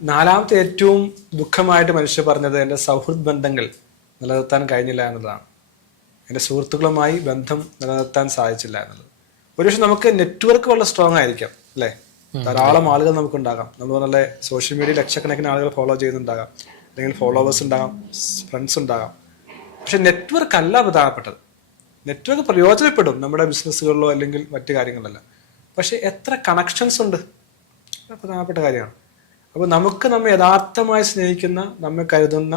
നാലാമത്തെ ഏറ്റവും ദുഃഖമായിട്ട് മനുഷ്യർ പറഞ്ഞത് എൻ്റെ സൗഹൃദ ബന്ധങ്ങൾ നിലനിർത്താൻ കഴിഞ്ഞില്ല എന്നുള്ളതാണ്. എൻ്റെ സുഹൃത്തുക്കളുമായി ബന്ധം നിലനിർത്താൻ സാധിച്ചില്ല എന്നുള്ളത്. ഒരുപക്ഷെ നമുക്ക് നെറ്റ്വർക്ക് വളരെ സ്ട്രോങ് ആയിരിക്കാം, അല്ലേ? ധാരാളം ആളുകൾ നമുക്കുണ്ടാകാം. നമ്മൾ പറഞ്ഞ സോഷ്യൽ മീഡിയ ലക്ഷക്കണക്കിന് ആളുകൾ ഫോളോ ചെയ്യുന്നുണ്ടാകാം, അല്ലെങ്കിൽ ഫോളോവേഴ്സ് ഉണ്ടാകാം, ഫ്രണ്ട്സ് ഉണ്ടാകാം. പക്ഷെ നെറ്റ്വർക്ക് അല്ല പ്രധാനപ്പെട്ടത്. നെറ്റ്വർക്ക് പ്രയോജനപ്പെടും നമ്മുടെ ബിസിനസ്സുകളിലോ അല്ലെങ്കിൽ മറ്റു കാര്യങ്ങളിലല്ല. പക്ഷെ എത്ര കണക്ഷൻസ് ഉണ്ട്, പ്രധാനപ്പെട്ട കാര്യമാണ്. അപ്പോൾ നമുക്ക് നമ്മെ യഥാർത്ഥമായി സ്നേഹിക്കുന്ന, നമ്മെ കരുതുന്ന,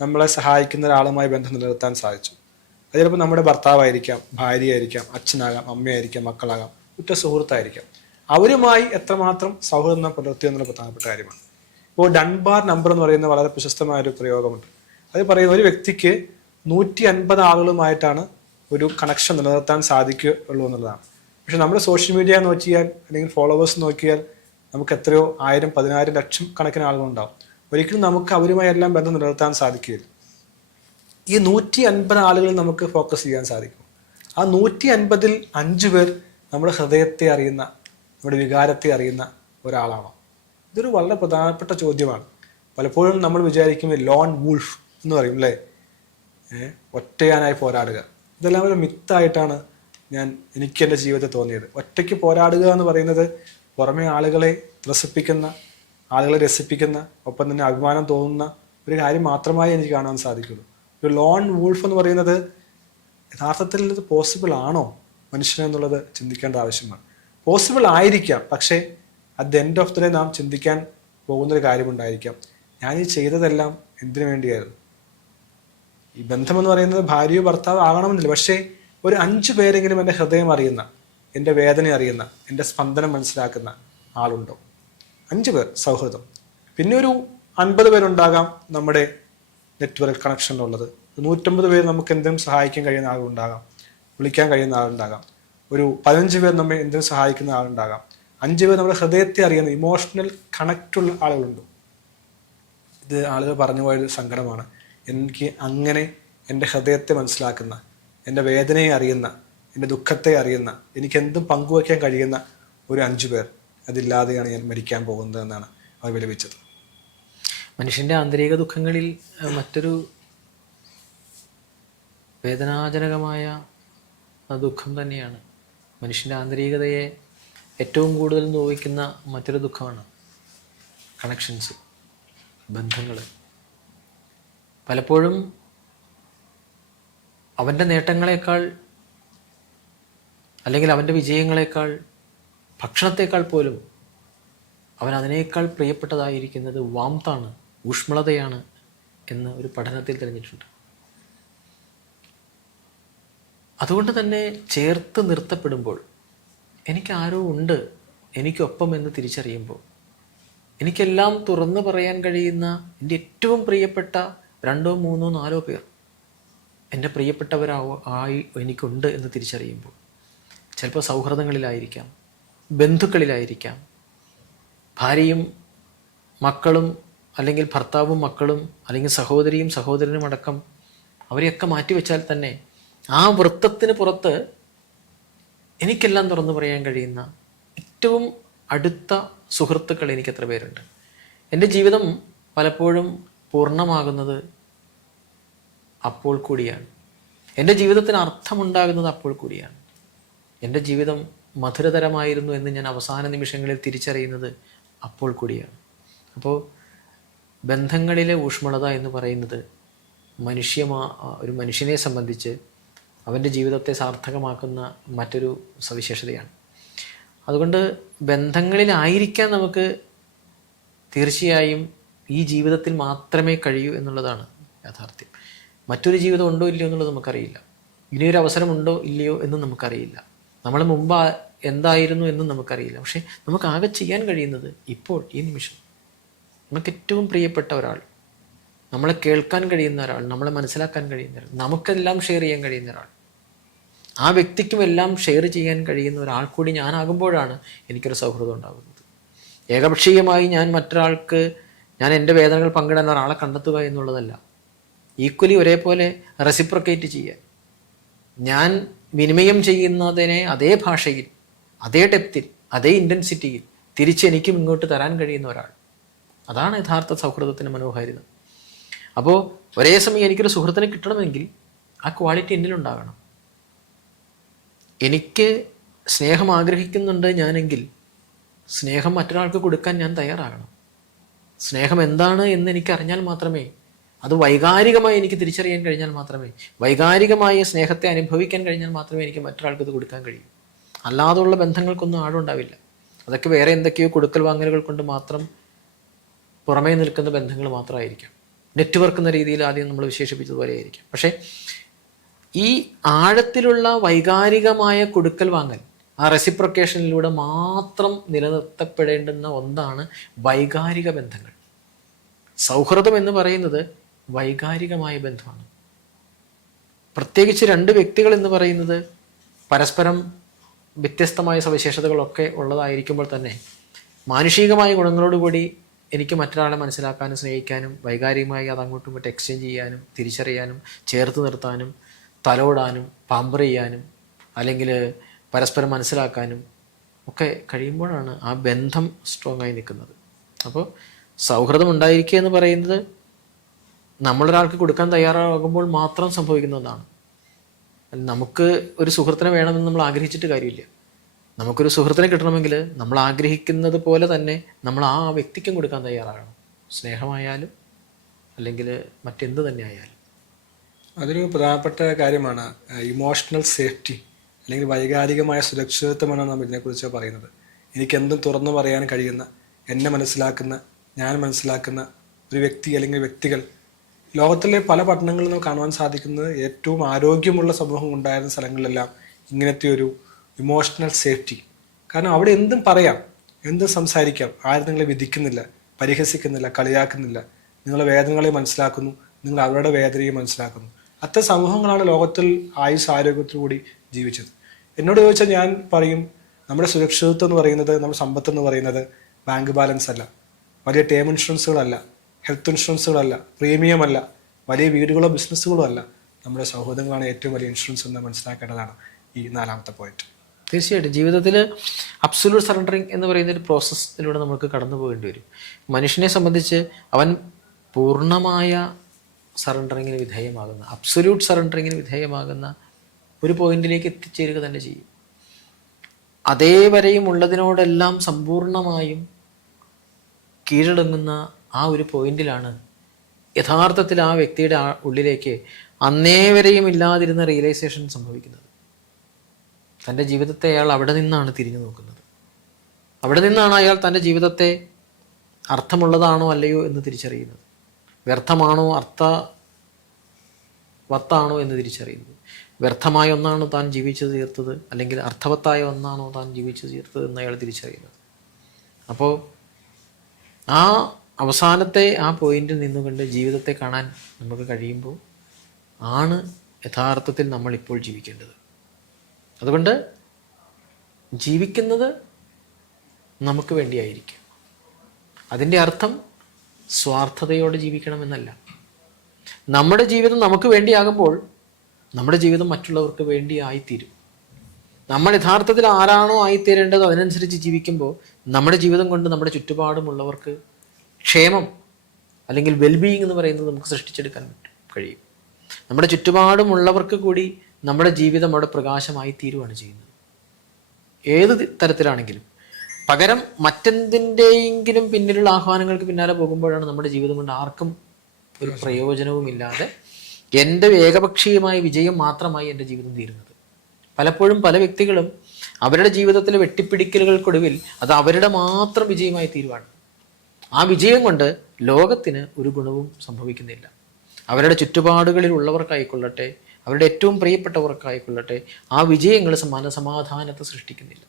നമ്മളെ സഹായിക്കുന്ന ഒരാളുമായി ബന്ധം നിലനിർത്താൻ സാധിച്ചു. അത് ചിലപ്പോൾ നമ്മുടെ ഭർത്താവായിരിക്കാം, ഭാര്യയായിരിക്കാം, അച്ഛനാകാം, അമ്മയായിരിക്കാം, മക്കളാകാം, ഉറ്റ സുഹൃത്തായിരിക്കാം. അവരുമായി എത്രമാത്രം സൗഹൃദം പുലർത്തുക എന്നുള്ള പ്രധാനപ്പെട്ട കാര്യമാണ്. ഇപ്പോൾ ഡൺബാർ നമ്പർ എന്ന് പറയുന്ന വളരെ പ്രശസ്തമായൊരു പ്രയോഗമുണ്ട്. അത് പറയുന്ന ഒരു വ്യക്തിക്ക് 150 ആളുകളുമായിട്ടാണ് ഒരു കണക്ഷൻ നിലനിർത്താൻ സാധിക്കുകയുള്ളൂ എന്നുള്ളതാണ്. പക്ഷെ നമ്മുടെ സോഷ്യൽ മീഡിയ നോക്കിയാൽ അല്ലെങ്കിൽ ഫോളോവേഴ്സ് നോക്കിയാൽ നമുക്ക് എത്രയോ 1000, 10,000, ലക്ഷം കണക്കിന് ആളുകളുണ്ടാവും. ഒരിക്കലും നമുക്ക് അവരുമായി എല്ലാം ബന്ധം നിലനിർത്താൻ സാധിക്കുകയില്ല. ഈ 150 ആളുകളിൽ നമുക്ക് ഫോക്കസ് ചെയ്യാൻ സാധിക്കും. ആ 150-ൽ 5 പേർ നമ്മുടെ ഹൃദയത്തെ അറിയുന്ന, നമ്മുടെ വികാരത്തെ അറിയുന്ന ഒരാളാണോ? ഇതൊരു വളരെ പ്രധാനപ്പെട്ട ചോദ്യമാണ്. പലപ്പോഴും നമ്മൾ വിചാരിക്കും ലോൺ വൂൾഫ് എന്ന് പറയും, അല്ലേ? ഒറ്റയാനായി പോരാടുക. ഇതെല്ലാം ഒരു മിത്തായിട്ടാണ് എനിക്ക് എൻ്റെ ജീവിതത്തിൽ തോന്നിയത്. ഒറ്റയ്ക്ക് പോരാടുക എന്ന് പറയുന്നത് പുറമെ ആളുകളെ രസിപ്പിക്കുന്ന, ഒപ്പം തന്നെ അഭിമാനം തോന്നുന്ന ഒരു കാര്യം മാത്രമായി എനിക്ക് കാണാൻ സാധിക്കുള്ളൂ. ഒരു ലോൺ വൂൾഫ് എന്ന് പറയുന്നത് യഥാർത്ഥത്തിൽ ഇത് പോസിബിൾ ആണോ മനുഷ്യനെന്നുള്ളത് ചിന്തിക്കേണ്ട ആവശ്യമാണ്. പോസിബിൾ ആയിരിക്കാം, പക്ഷേ at the end of the day നാം ചിന്തിക്കാൻ പോകുന്നൊരു കാര്യമുണ്ടായിരിക്കാം, ഞാൻ ഈ ചെയ്തതെല്ലാം എന്തിനു വേണ്ടിയായിരുന്നു? ഈ ബന്ധമെന്ന് പറയുന്നത് ഭാര്യയോ ഭർത്താവോ ആകണമെന്നില്ല, പക്ഷേ ഒരു 5 പേരെങ്കിലും എൻ്റെ ഹൃദയം അറിയുന്ന, എൻ്റെ വേദന അറിയുന്ന, എൻ്റെ സ്പന്ദനം മനസ്സിലാക്കുന്ന ആളുണ്ടോ? 5 പേർ സൗഹൃദം. പിന്നെ ഒരു 50 പേരുണ്ടാകാം നമ്മുടെ നെറ്റ്വർക്ക് കണക്ഷനിലുള്ളത്. 150 പേർ നമുക്ക് എന്തെങ്കിലും സഹായിക്കാൻ കഴിയുന്ന ആളുണ്ടാകാം, വിളിക്കാൻ കഴിയുന്ന ആളുണ്ടാകാം. ഒരു 15 പേർ നമ്മെ എന്തെങ്കിലും സഹായിക്കുന്ന ആളുണ്ടാകാം. 5 പേർ നമ്മുടെ ഹൃദയത്തെ അറിയുന്ന, ഇമോഷണൽ കണക്റ്റുള്ള ആളുകളുണ്ട്. ഇത് ആളുകൾ പറഞ്ഞു പോയൊരു സങ്കടമാണ്. എനിക്ക് അങ്ങനെ എൻ്റെ ഹൃദയത്തെ മനസ്സിലാക്കുന്ന, എൻ്റെ വേദനയെ അറിയുന്ന, എൻ്റെ ദുഃഖത്തെ അറിയുന്ന, എനിക്ക് എന്തും പങ്കുവയ്ക്കാൻ കഴിയുന്ന ഒരു 5 പേർ അതില്ലാതെയാണ് ഞാൻ മരിക്കാൻ പോകുന്നത് എന്നാണ് അവർ വിലപിച്ചത്. മനുഷ്യൻ്റെ ആന്തരിക ദുഃഖങ്ങളിൽ മറ്റൊരു വേദനാജനകമായ ദുഃഖം തന്നെയാണ്. മനുഷ്യൻ്റെ ആന്തരികതയെ ഏറ്റവും കൂടുതൽ നോവിക്കുന്ന മറ്റൊരു ദുഃഖമാണ് കണക്ഷൻസ്, ബന്ധങ്ങൾ. പലപ്പോഴും അവൻ്റെ നേട്ടങ്ങളെക്കാൾ അല്ലെങ്കിൽ അവൻ്റെ വിജയങ്ങളെക്കാൾ, ഭക്ഷണത്തെക്കാൾ പോലും അവൻ അതിനേക്കാൾ പ്രിയപ്പെട്ടതായിരിക്കുന്നത് വാംതാണ്, ഊഷ്മളതയാണ് എന്ന് ഒരു പഠനത്തിൽ തെളിഞ്ഞിട്ടുണ്ട്. അതുകൊണ്ട് തന്നെ ചേർത്ത് നിർത്തപ്പെടുമ്പോൾ, എനിക്കാരോ ഉണ്ട് എനിക്കൊപ്പം എന്ന് തിരിച്ചറിയുമ്പോൾ, എനിക്കെല്ലാം തുറന്നു പറയാൻ കഴിയുന്ന എൻ്റെ ഏറ്റവും പ്രിയപ്പെട്ട 2, 3, 4 പേർ എൻ്റെ പ്രിയപ്പെട്ടവരായി എനിക്കുണ്ട് എന്ന് തിരിച്ചറിയുമ്പോൾ, ചിലപ്പോൾ സൗഹൃദങ്ങളിലായിരിക്കാം, ബന്ധുക്കളിലായിരിക്കാം, ഭാര്യയും മക്കളും അല്ലെങ്കിൽ ഭർത്താവും മക്കളും അല്ലെങ്കിൽ സഹോദരിയും സഹോദരനും അടക്കം അവരെയൊക്കെ മാറ്റിവെച്ചാൽ തന്നെ ആ വൃത്തത്തിന് പുറത്ത് എനിക്കെല്ലാം തുറന്നു പറയാൻ കഴിയുന്ന ഏറ്റവും അടുത്ത സുഹൃത്തുക്കൾ എനിക്ക് എത്ര പേരുണ്ട്. എൻ്റെ ജീവിതം പലപ്പോഴും പൂർണ്ണമാകുന്നത് അപ്പോൾ കൂടിയാണ്. എൻ്റെ ജീവിതത്തിന് അർത്ഥമുണ്ടാകുന്നത് അപ്പോൾ കൂടിയാണ്. എൻ്റെ ജീവിതം മധുരതരമായിരുന്നു എന്ന് ഞാൻ അവസാന നിമിഷങ്ങളിൽ തിരിച്ചറിയുന്നത് അപ്പോൾ കൂടിയാണ്. അപ്പോൾ ബന്ധങ്ങളിലെ ഊഷ്മളത എന്ന് പറയുന്നത് ഒരു മനുഷ്യനെ സംബന്ധിച്ച് അവൻ്റെ ജീവിതത്തെ സാർത്ഥകമാക്കുന്ന മറ്റൊരു സവിശേഷതയാണ്. അതുകൊണ്ട് ബന്ധങ്ങളിലായിരിക്കാൻ നമുക്ക് തീർച്ചയായും ഈ ജീവിതത്തിൽ മാത്രമേ കഴിയൂ എന്നുള്ളതാണ് യാഥാർത്ഥ്യം. മറ്റൊരു ജീവിതം ഉണ്ടോ ഇല്ലയോ എന്നുള്ളത് നമുക്കറിയില്ല. ഇനിയൊരു അവസരമുണ്ടോ ഇല്ലയോ എന്നും നമുക്കറിയില്ല. നമ്മൾ മുമ്പ് എന്തായിരുന്നു എന്നും നമുക്കറിയില്ല. പക്ഷേ നമുക്ക് ആകെ ചെയ്യാൻ കഴിയുന്നത് ഇപ്പോൾ ഈ നിമിഷം നമുക്ക് ഏറ്റവും പ്രിയപ്പെട്ട ഒരാൾ, നമ്മളെ കേൾക്കാൻ കഴിയുന്ന ഒരാൾ, നമ്മളെ മനസ്സിലാക്കാൻ കഴിയുന്ന ഒരാൾ, നമുക്കെല്ലാം ഷെയർ ചെയ്യാൻ കഴിയുന്ന ഒരാൾ, ആ വ്യക്തിക്കും എല്ലാം ഷെയർ ചെയ്യാൻ കഴിയുന്ന ഒരാൾ കൂടി ഞാനാകുമ്പോഴാണ് എനിക്കൊരു സൗഹൃദം ഉണ്ടാകുന്നത്. ഏകപക്ഷീയമായി ഞാൻ എൻ്റെ വേദനകൾ പങ്കിടാൻ ഒരാളെ കണ്ടെത്തുക എന്നുള്ളതല്ല. ഈക്വലി ഒരേപോലെ റെസിപ്രൊക്കേറ്റ് ചെയ്യാൻ, ഞാൻ വിനിമയം ചെയ്യുന്നതിനെ അതേ ഭാഷയിൽ, അതേ ഡെപ്തിൽ, അതേ ഇൻറ്റൻസിറ്റിയിൽ തിരിച്ച് എനിക്കും ഇങ്ങോട്ട് തരാൻ കഴിയുന്ന ഒരാൾ അതാണ് യഥാർത്ഥ സൗഹൃദത്തിൻ്റെ മനോഹാരിത. അപ്പോൾ ഒരേ സമയം എനിക്കൊരു സുഹൃത്തിനെ കിട്ടണമെങ്കിൽ ആ ക്വാളിറ്റി എന്നിലുണ്ടാകണം. എനിക്ക് സ്നേഹം ആഗ്രഹിക്കുന്നുണ്ട് ഞാനെങ്കിൽ സ്നേഹം മറ്റൊരാൾക്ക് കൊടുക്കാൻ ഞാൻ തയ്യാറാകണം. സ്നേഹം എന്താണ് എന്ന് എനിക്ക് അറിഞ്ഞാൽ മാത്രമേ, അത് വൈകാരികമായി എനിക്ക് തിരിച്ചറിയാൻ കഴിഞ്ഞാൽ മാത്രമേ, വൈകാരികമായ സ്നേഹത്തെ അനുഭവിക്കാൻ കഴിഞ്ഞാൽ മാത്രമേ എനിക്ക് മറ്റൊരാൾക്ക് ഇത് കൊടുക്കാൻ കഴിയൂ. അല്ലാതുള്ള ബന്ധങ്ങൾക്കൊന്നും ആഴുണ്ടാവില്ല. അതൊക്കെ വേറെ എന്തൊക്കെയോ കൊടുക്കൽ വാങ്ങലുകൾ കൊണ്ട് മാത്രം പുറമേ നിൽക്കുന്ന ബന്ധങ്ങൾ മാത്രമായിരിക്കാം. നെറ്റ്വർക്ക് എന്ന രീതിയിൽ ആദ്യം നമ്മൾ വിശേഷിപ്പിച്ചതുപോലെ ആയിരിക്കാം. പക്ഷേ ഈ ആഴത്തിലുള്ള വൈകാരികമായ കൊടുക്കൽ വാങ്ങൽ, ആ റെസിപ്രൊക്കേഷനിലൂടെ മാത്രം നിലനിർത്തപ്പെടേണ്ടുന്ന ഒന്നാണ് വൈകാരിക ബന്ധങ്ങൾ. സൗഹൃദം എന്ന് പറയുന്നത് വൈകാരികമായ ബന്ധമാണ്. പ്രത്യേകിച്ച് രണ്ട് വ്യക്തികൾ എന്ന് പറയുന്നത് പരസ്പരം വ്യത്യസ്തമായ സവിശേഷതകളൊക്കെ ഉള്ളതായിരിക്കുമ്പോൾ തന്നെ മാനുഷികമായ ഗുണങ്ങളോടുകൂടി എനിക്ക് മറ്റൊരാളെ മനസ്സിലാക്കാനും സ്നേഹിക്കാനും വൈകാരികമായി അത് അങ്ങോട്ടും ഇങ്ങോട്ടും എക്സ്ചേഞ്ച് ചെയ്യാനും തിരിച്ചറിയാനും ചേർത്ത് നിർത്താനും തലോടാനും പാമ്പർ ചെയ്യാനും അല്ലെങ്കിൽ പരസ്പരം മനസ്സിലാക്കാനും ഒക്കെ കഴിയുമ്പോഴാണ് ആ ബന്ധം സ്ട്രോങ് ആയി നിൽക്കുന്നത്. അപ്പോൾ സൗഹൃദം ഉണ്ടായിരിക്കുക എന്ന് പറയുന്നത് നമ്മളൊരാൾക്ക് കൊടുക്കാൻ തയ്യാറാകുമ്പോൾ മാത്രം സംഭവിക്കുന്ന ഒന്നാണ്. നമുക്ക് ഒരു സുഹൃത്തിനെ വേണമെന്ന് നമ്മൾ ആഗ്രഹിച്ചിട്ട് കാര്യമില്ല. നമുക്കൊരു സുഹൃത്തിനെ കിട്ടണമെങ്കിൽ നമ്മൾ ആഗ്രഹിക്കുന്നത് പോലെ തന്നെ നമ്മൾ ആ വ്യക്തിക്കും കൊടുക്കാൻ തയ്യാറാകണം. സ്നേഹമായാലും അല്ലെങ്കിൽ മറ്റെന്ത് തന്നെ ആയാലും. അതൊരു പ്രധാനപ്പെട്ട കാര്യമാണ് ഇമോഷണൽ സേഫ്റ്റി, അല്ലെങ്കിൽ വൈകാരികമായ സുരക്ഷിതത്വമാണ് നാം ഇതിനെക്കുറിച്ച് പറയുന്നത്. എനിക്കെന്തും തുറന്നു പറയാൻ കഴിയുന്ന, എന്നെ മനസ്സിലാക്കുന്ന, ഞാൻ മനസ്സിലാക്കുന്ന ഒരു വ്യക്തി അല്ലെങ്കിൽ വ്യക്തികൾ ലോകത്തിലെ പല പഠനങ്ങളിൽ നമുക്ക് കാണുവാൻ സാധിക്കുന്നത് ഏറ്റവും ആരോഗ്യമുള്ള സമൂഹം ഉണ്ടായിരുന്ന സ്ഥലങ്ങളിലെല്ലാം ഇങ്ങനത്തെ ഒരു ഇമോഷണൽ സേഫ്റ്റി. കാരണം അവിടെ എന്തും പറയാം, എന്തും സംസാരിക്കാം, ആരും നിങ്ങളെ വിധിക്കുന്നില്ല, പരിഹസിക്കുന്നില്ല, കളിയാക്കുന്നില്ല, നിങ്ങളെ വേദനകളെ മനസ്സിലാക്കുന്നു, നിങ്ങൾ അവരുടെ വേദനയെ മനസ്സിലാക്കുന്നു. അത്തരം സമൂഹങ്ങളാണ് ലോകത്തിൽ ആയുസ് ആരോഗ്യത്തോടുകൂടി ജീവിച്ചത്. എന്നോട് ചോദിച്ചാൽ ഞാൻ പറയും, നമ്മുടെ സുരക്ഷിതത്വം എന്ന് പറയുന്നത്, നമ്മുടെ സമ്പത്ത് എന്ന് പറയുന്നത് ബാങ്ക് ബാലൻസ് അല്ല, വലിയ ടേം ഇൻഷുറൻസുകളല്ല, ഹെൽത്ത് ഇൻഷുറൻസുകളല്ല, പ്രീമിയം അല്ല, വലിയ വീടുകളോ ബിസിനസ്സുകളോ അല്ല. നമ്മുടെ സൗഹൃദങ്ങളാണ് ഏറ്റവും വലിയ ഇൻഷുറൻസ് എന്ന് മനസ്സിലാക്കേണ്ടതാണ് ഈ 4ാമത്തെ പോയിന്റ്. തീർച്ചയായിട്ടും ജീവിതത്തിൽ അബ്സൊല്യൂട്ട് സറണ്ടറിങ് എന്ന് പറയുന്ന ഒരു പ്രോസസ്സിലൂടെ നമുക്ക് കടന്നു പോകേണ്ടി വരും. മനുഷ്യനെ സംബന്ധിച്ച് അവൻ പൂർണ്ണമായ സറണ്ടറിങ്ങിന് വിധേയമാകുന്ന, അബ്സൊല്യൂട്ട് സറണ്ടറിങ്ങിന് വിധേയമാകുന്ന ഒരു പോയിന്റിലേക്ക് എത്തിച്ചേരുക തന്നെ ചെയ്യും. അതേവരെയും ഉള്ളതിനോടെല്ലാം സമ്പൂർണമായും കീഴടങ്ങുന്ന ആ ഒരു പോയിന്റിലാണ് യഥാർത്ഥത്തിൽ ആ വ്യക്തിയുടെ ഉള്ളിലേക്ക് അന്നേവരെയും ഇല്ലാതിരുന്ന റിയലൈസേഷൻ സംഭവിക്കുന്നത്. തൻ്റെ ജീവിതത്തെ അയാൾ അവിടെ നിന്നാണ് തിരിഞ്ഞു നോക്കുന്നത്. അവിടെ നിന്നാണ് അയാൾ തൻ്റെ ജീവിതത്തെ അർത്ഥമുള്ളതാണോ അല്ലയോ എന്ന് തിരിച്ചറിയുന്നത്, വ്യർത്ഥമാണോ അർത്ഥവത്താണോ എന്ന് തിരിച്ചറിയുന്നത്, വ്യർത്ഥമായ ഒന്നാണോ താൻ ജീവിച്ചു തീർത്തത് അല്ലെങ്കിൽ അർത്ഥവത്തായ ഒന്നാണോ താൻ ജീവിച്ചു തീർത്തത് എന്ന് അയാൾ തിരിച്ചറിയുന്നത്. അപ്പോൾ ആ അവസാനത്തെ ആ പോയിന്റിൽ നിന്നുകൊണ്ട് ജീവിതത്തെ കാണാൻ നമുക്ക് കഴിയുമ്പോൾ ആണ് യഥാർത്ഥത്തിൽ നമ്മളിപ്പോൾ ജീവിക്കേണ്ടത്. അതുകൊണ്ട് ജീവിക്കുന്നത് നമുക്ക് വേണ്ടിയായിരിക്കും. അതിൻ്റെ അർത്ഥം സ്വാർത്ഥതയോടെ ജീവിക്കണമെന്നല്ല. നമ്മുടെ ജീവിതം നമുക്ക് വേണ്ടിയാകുമ്പോൾ നമ്മുടെ ജീവിതം മറ്റുള്ളവർക്ക് വേണ്ടി ആയിത്തീരും. നമ്മൾ യഥാർത്ഥത്തിൽ ആരാണോ ആയിത്തീരേണ്ടത് അതിനനുസരിച്ച് ജീവിക്കുമ്പോൾ നമ്മുടെ ജീവിതം കൊണ്ട് നമ്മുടെ ചുറ്റുപാടുമുള്ളവർക്ക് ക്ഷേമം അല്ലെങ്കിൽ വെൽബീയിങ് എന്ന് പറയുന്നത് നമുക്ക് സൃഷ്ടിച്ചെടുക്കാൻ കഴിയും. നമ്മുടെ ചുറ്റുപാടുമുള്ളവർക്ക് കൂടി നമ്മുടെ ജീവിതം അവിടെ പ്രകാശമായി തീരുവാണ് ചെയ്യുന്നത്. ഏത് തരത്തിലാണെങ്കിലും. പകരം മറ്റെന്തിൻ്റെയെങ്കിലും പിന്നിലുള്ള ആഹ്വാനങ്ങൾക്ക് പിന്നാലെ പോകുമ്പോഴാണ് നമ്മുടെ ജീവിതം കൊണ്ട് ആർക്കും ഒരു പ്രയോജനവുമില്ലാതെ എൻ്റെ ഏകപക്ഷീയമായ വിജയം മാത്രമായി എൻ്റെ ജീവിതം തീരുന്നത്. പലപ്പോഴും പല വ്യക്തികളും അവരുടെ ജീവിതത്തിലെ വെട്ടിപ്പിടിക്കലുകൾക്കൊടുവിൽ അത് അവരുടെ മാത്രം വിജയമായി തീരുവാണ്. ആ വിജയം കൊണ്ട് ലോകത്തിന് ഒരു ഗുണവും സംഭവിക്കുന്നില്ല. അവരുടെ ചുറ്റുപാടുകളിൽ ഉള്ളവർക്കായിക്കൊള്ളട്ടെ, അവരുടെ ഏറ്റവും പ്രിയപ്പെട്ടവർക്കായിക്കൊള്ളട്ടെ, ആ വിജയങ്ങൾ മനസമാധാനത്തെ സൃഷ്ടിക്കുന്നില്ല.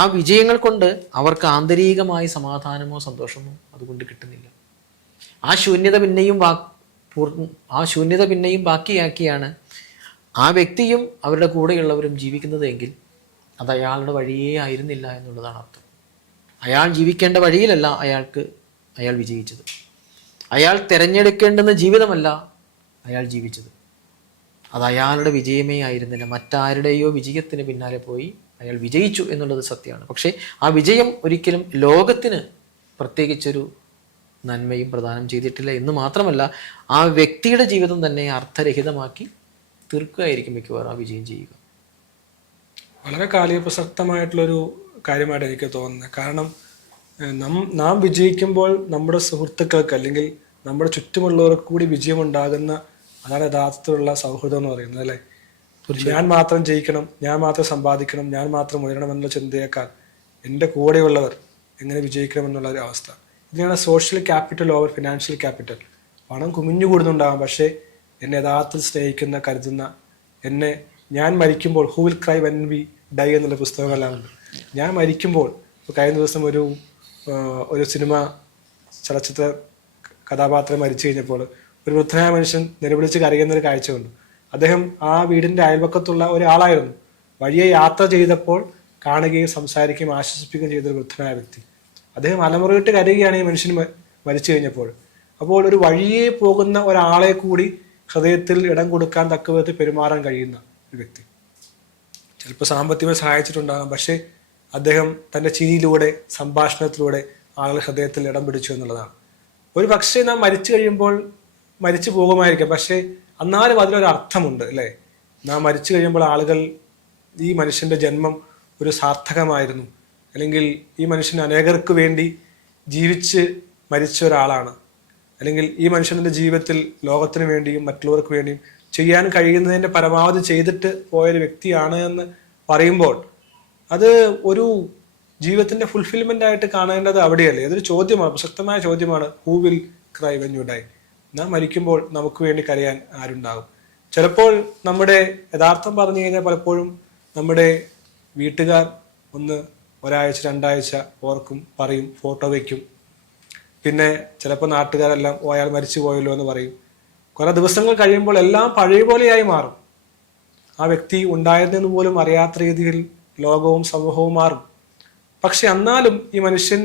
ആ വിജയങ്ങൾ കൊണ്ട് അവർക്ക് ആന്തരികമായി സമാധാനമോ സന്തോഷമോ അതുകൊണ്ട് കിട്ടുന്നില്ല. ആ ശൂന്യത പിന്നെയും ബാക്കിയാക്കിയാണ് ആ വ്യക്തിയും അവരുടെ കൂടെയുള്ളവരും ജീവിക്കുന്നത് എങ്കിൽ അത് അയാളുടെ വഴിയേ ആയിരുന്നില്ല എന്നുള്ളതാണ് അർത്ഥം. അയാൾ ജീവിക്കേണ്ട വഴിയിലല്ല അയാൾ വിജയിച്ചത്. അയാൾ തിരഞ്ഞെടുക്കേണ്ടുന്ന ജീവിതമല്ല അയാൾ ജീവിച്ചത്. അത് അയാളുടെ വിജയമേ ആയിരുന്നില്ല. മറ്റാരുടെയോ വിജയത്തിന് പിന്നാലെ പോയി അയാൾ വിജയിച്ചു എന്നുള്ളത് സത്യമാണ്. പക്ഷേ ആ വിജയം ഒരിക്കലും ലോകത്തിന് പ്രത്യേകിച്ചൊരു നന്മയും പ്രദാനം ചെയ്തിട്ടില്ല എന്ന് മാത്രമല്ല ആ വ്യക്തിയുടെ ജീവിതം തന്നെ അർത്ഥരഹിതമാക്കി തീർക്കുകയായിരിക്കും മിക്കവാറും ആ വിജയം ചെയ്യുക. വളരെ കാലിക പ്രസക്തമായിട്ടുള്ളൊരു കാര്യമായിട്ട് എനിക്ക് തോന്നുന്നത്. കാരണം നാം വിജയിക്കുമ്പോൾ നമ്മുടെ സുഹൃത്തുക്കൾക്ക് അല്ലെങ്കിൽ നമ്മുടെ ചുറ്റുമുള്ളവർക്ക് കൂടി വിജയമുണ്ടാകുന്ന അതാണ് യഥാർത്ഥത്തിലുള്ള സൗഹൃദം എന്ന് പറയുന്നത് അല്ലേ. ഞാൻ മാത്രം ജയിക്കണം, ഞാൻ മാത്രം സമ്പാദിക്കണം, ഞാൻ മാത്രം ഉയരണം എന്നുള്ള ചിന്തയേക്കാൾ എൻ്റെ കൂടെയുള്ളവർ എങ്ങനെ വിജയിക്കണം എന്നുള്ള ഒരു അവസ്ഥ. ഇതിനാണ് social capital over financial capital. പണം കുമിഞ്ഞുകൂടുന്നുണ്ടാകാം, പക്ഷേ എന്നെ യഥാർത്ഥത്തിൽ സ്നേഹിക്കുന്ന കരുതുന്ന എന്നെ ഞാൻ മരിക്കുമ്പോൾ who will cry when we dye എന്നുള്ള പുസ്തകമെല്ലാം ഉണ്ട്. ഞാൻ മരിക്കുമ്പോൾ കഴിഞ്ഞ ദിവസം ഒരു സിനിമ ചലച്ചിത്ര കഥാപാത്രം മരിച്ചു കഴിഞ്ഞപ്പോൾ ഒരു വൃദ്ധനായ മനുഷ്യൻ നിലവിളിച്ച് കരയുന്നൊരു കാഴ്ച കണ്ടു. അദ്ദേഹം ആ വീടിൻ്റെ അയൽപക്കത്തുള്ള ഒരാളായിരുന്നു. വഴിയെ യാത്ര ചെയ്തപ്പോൾ കാണുകയും സംസാരിക്കുകയും ആശ്വസിപ്പിക്കുകയും ചെയ്തൊരു വൃദ്ധനായ വ്യക്തി. അദ്ദേഹം അലമുറയിട്ട് കരയുകയാണ് ഈ മനുഷ്യൻ മരിച്ചു കഴിഞ്ഞപ്പോൾ. അപ്പോൾ ഒരു വഴിയെ പോകുന്ന ഒരാളെ കൂടി ഹൃദയത്തിൽ ഇടം കൊടുക്കാൻ തക്ക വിധത്തിൽ പെരുമാറാൻ കഴിയുന്ന ഒരു വ്യക്തി. ചിലപ്പോൾ സാമ്പത്തികമായി സഹായിച്ചിട്ടുണ്ടാകാം, പക്ഷേ അദ്ദേഹം തൻ്റെ ചിരിയിലൂടെ സംഭാഷണത്തിലൂടെ ആളുകൾ ഹൃദയത്തിൽ ഇടം പിടിച്ചു എന്നുള്ളതാണ്. ഒരു പക്ഷേ നാം മരിച്ചു കഴിയുമ്പോൾ മരിച്ചു പോകുമായിരിക്കാം, പക്ഷേ എന്നാലും അതിലൊരു അർത്ഥമുണ്ട് അല്ലേ. നാം മരിച്ചു കഴിയുമ്പോൾ ആളുകൾ ഈ മനുഷ്യൻ്റെ ജന്മം ഒരു സാർത്ഥകമായിരുന്നു, അല്ലെങ്കിൽ ഈ മനുഷ്യൻ അനേകർക്ക് വേണ്ടി ജീവിച്ച് മരിച്ച ഒരാളാണ്, അല്ലെങ്കിൽ ഈ മനുഷ്യൻ്റെ ജീവിതത്തിൽ ലോകത്തിന് വേണ്ടിയും മറ്റുള്ളവർക്ക് വേണ്ടിയും ചെയ്യാൻ കഴിയുന്നതിൻ്റെ പരമാവധി ചെയ്തിട്ട് പോയൊരു വ്യക്തിയാണ് എന്ന് പറയുമ്പോൾ അത് ഒരു ജീവിതത്തിൻ്റെ ഫുൾഫിൽമെൻ്റ് ആയിട്ട് കാണേണ്ടത് അവിടെയല്ലേ. അതൊരു ചോദ്യമാണ്, പ്രസക്തമായ ചോദ്യമാണ്. Who will cry when you dye? നാം മരിക്കുമ്പോൾ നമുക്ക് വേണ്ടി കരയാൻ ആരുണ്ടാകും? ചിലപ്പോൾ നമ്മുടെ യഥാർത്ഥം പറഞ്ഞു കഴിഞ്ഞാൽ പലപ്പോഴും നമ്മുടെ വീട്ടുകാർ ഒരാഴ്ച 2 ആഴ്ച ഓർക്കും, പറയും, ഫോട്ടോ വയ്ക്കും. പിന്നെ ചിലപ്പോൾ നാട്ടുകാരെല്ലാം അയാൾ മരിച്ചു പോയല്ലോ എന്ന് പറയും. കുറെ ദിവസങ്ങൾ കഴിയുമ്പോൾ എല്ലാം പഴയ പോലെയായി മാറും. ആ വ്യക്തി ഉണ്ടായിരുന്നെന്ന് പോലും അറിയാത്ത രീതിയിൽ ലോകവും സമൂഹവും മാറും. പക്ഷെ എന്നാലും ഈ മനുഷ്യൻ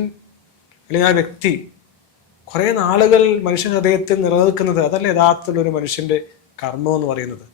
അല്ലെങ്കിൽ ആ വ്യക്തി കുറെ നാളുകൾ മനുഷ്യ ഹൃദയത്തിൽ നിലനിൽക്കുന്നത് അതല്ല യഥാർത്ഥത്തിലുള്ള ഒരു മനുഷ്യന്റെ കർമ്മം എന്ന് പറയുന്നത്.